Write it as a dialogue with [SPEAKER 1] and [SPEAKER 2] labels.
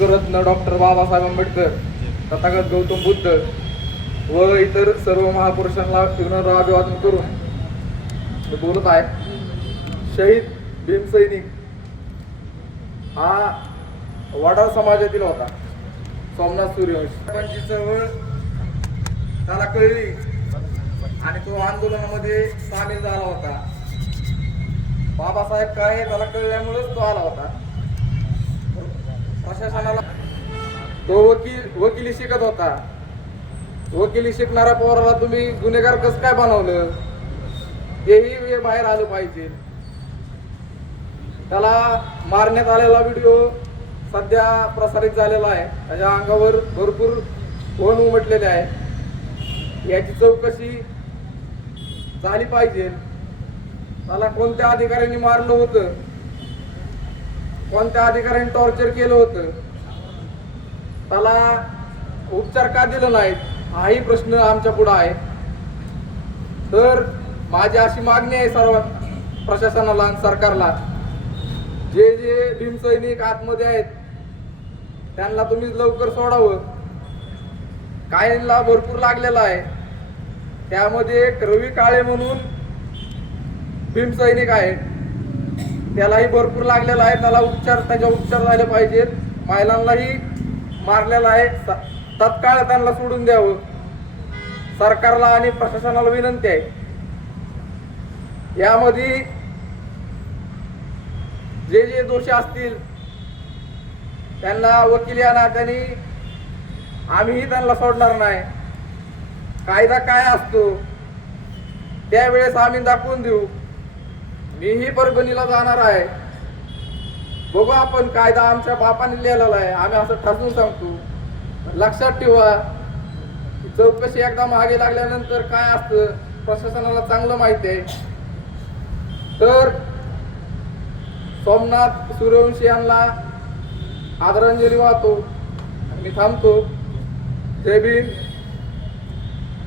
[SPEAKER 1] विश्वरत्न doctor Babasaheb Ambedkar Tathagata Gautam Buddha व इतर सर्व महापुरुषांना पुनराभिवादन करून मी बोलत आहे शहीद भीमसैनिक हा वाडा समाजातील होता. सोमनाथ सूर्यवंशी. साहेबांची चळवळ त्याला कळली आणि तो आंदोलनामध्ये सामील झाला होता. बाबासाहेब काय त्याला कळल्यामुळेच तो आला होता. प्रशासनाला तो वकील वकिली शिकत होता. वकिली शिकणाऱ्या पोराला तुम्ही गुन्हेगार कसं काय बनवलं? तेही बाहेर आलं पाहिजे. त्याला मारण्यात आलेला व्हिडिओ सध्या प्रसारित झालेला आहे. त्याच्या अंगावर भरपूर फोन उमटलेले आहे याची चौकशी झाली पाहिजे. त्याला कोणत्या अधिकाऱ्यांनी मारलं होतं? कोणत्या अधिकाऱ्यांनी टॉर्चर केलं होतं? त्याला उपचार का दिलं नाहीत? हाही प्रश्न आमच्या पुढं आहे. तर माझी अशी मागणी आहे सर्व प्रशासनाला आणि सरकारला. जे जे भीमसैनिक आतमध्ये आहेत त्यांना तुम्ही लवकर सोडावं. काहींना भरपूर लागलेला आहे. त्यामध्ये एक रवी काळे म्हणून भीमसैनिक आहे त्यालाही भरपूर लागलेला आहे. त्याला उपचार त्याच्या उपचार झाले पाहिजेत. महिलांनाही मारलेला आहे. तत्काळ त्यांना सोडून द्यावं. सरकारला आणि प्रशासनाला विनंती आहे. यामध्ये जे जे दोषी असतील त्यांना वकील या नात्याने आम्हीही त्यांना सोडणार नाही. कायदा काय असतो त्यावेळेस आम्ही दाखवून देऊ. मीही परभणीला जाणार आहे. बघू आपण कायदा आमच्या बापाने लिहिलेला आहे. आम्ही असं ठरवून सांगतो. लक्षात ठेवा चौकशी एकदा मागे लागल्यानंतर काय असतं प्रशासनाला चांगलं माहिती आहे. तर सोमनाथ सूर्यवंशी यांना आदरांजली वाहतो. मी थांबतो. जय भीम.